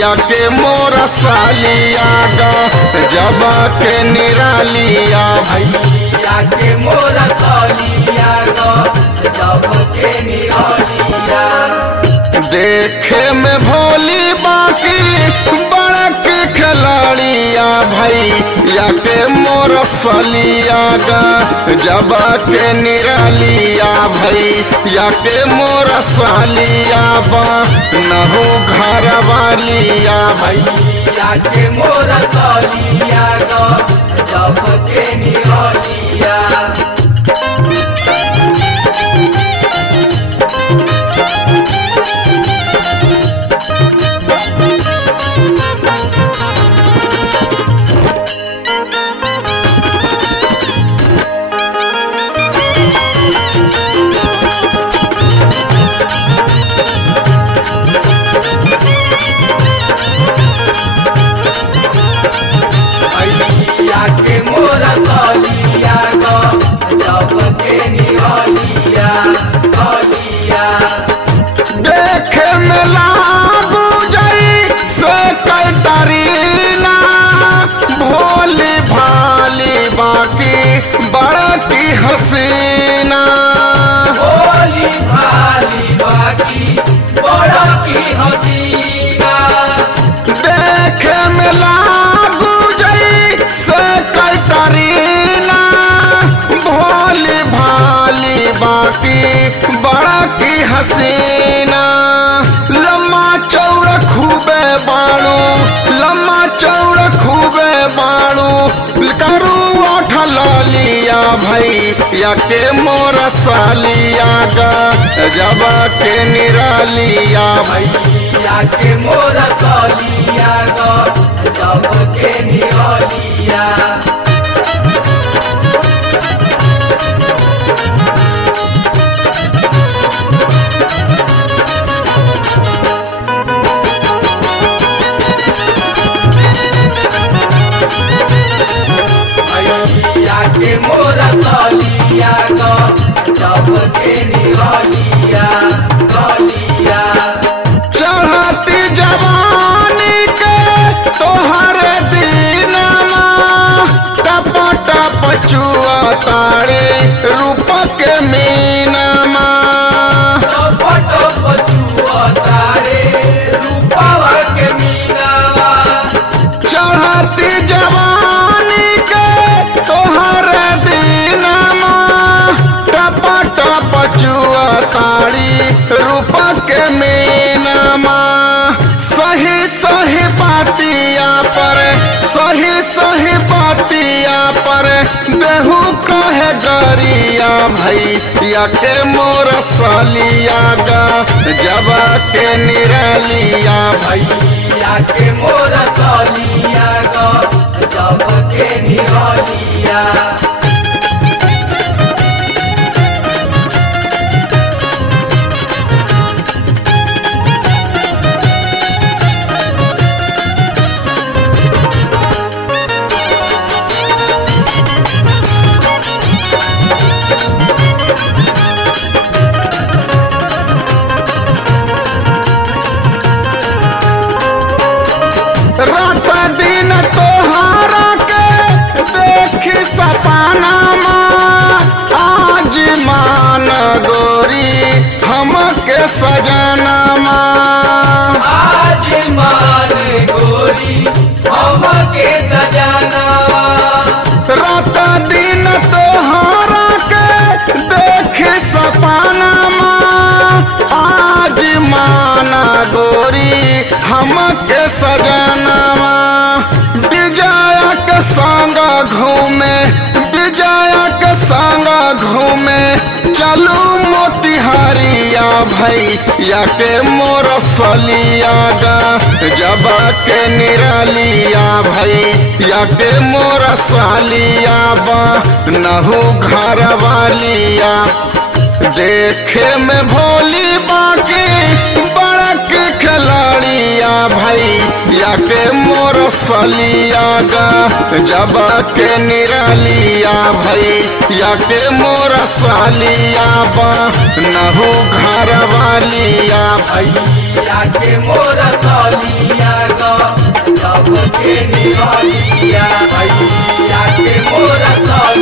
या के मोर सालिया गा जब के निरालिया भैया के मोर सालिया गा जब के निरालिया। देखे में भोली बाकी बड़क खिलाड़िया भैया के मोर सालिया गा जब के निरालिया भैया के मोर सालिया बा नहु घर वालिया भैया के मोर सालिया गा जब के निरालिया। भैया के मोर सालिया गा जब के निरालिया निरालिया। देखे में लागू जई से कैटरीना भोली भाली बाकी बड़की हसीना भोली भाली बाकी बड़ा की हसीना। देखे में लागू जई से कैटरीना भोली भाली बाकी बड़की हसीना। लम्मा चौड़ा खूबे बाणू लम्मा चौड़ा खूबे बाणू करू उठल लिया भैया के मोर सालिया गा जब के निरालिया भैया के मोर सालिया गा जब के निरालिया। भैया के मोर सालिया गा जब के निरालिया निरालिया। चढ़ती जवानी के तोहर दीनमा टप टप चुआ तारे रूप के मीनमा टप टप चुआ तारे रूपवा के मीनावा। चढ़ती जवानी के तोहर दीनमा टप टप चुआ तारी रूप के मीनमा। सही सही बातिया पर सही सही बातिया पर देहू कहे गरिया भैया के मोर सालिया गा जब के निरालिया भैया के मोर सालिया गा जब के निरालिया। रात दिन तोहारा के देखी सपना आज मान गोरी हमके सजना आज मान गोरी हम के सजनावा। रात दिन तोहारा के देखी सपना आज मान गोरी हमके सजना विजया के संग घूमे विजया के संग घूमे चलू मोतिहारिया भैया के मोर सालिया गा जब के निरालिया भैया के मोर सालिया बा नहु घर वालिया। देखे में भोली बाकी बड़क खिलाड़िया भैया के मोर सालिया गा जब के निरालिया भैया भैया के मोर सालिया बा नहु घर वालिया भैया के मोर सालिया ग जब के निरालिया भैया के मोर सालिया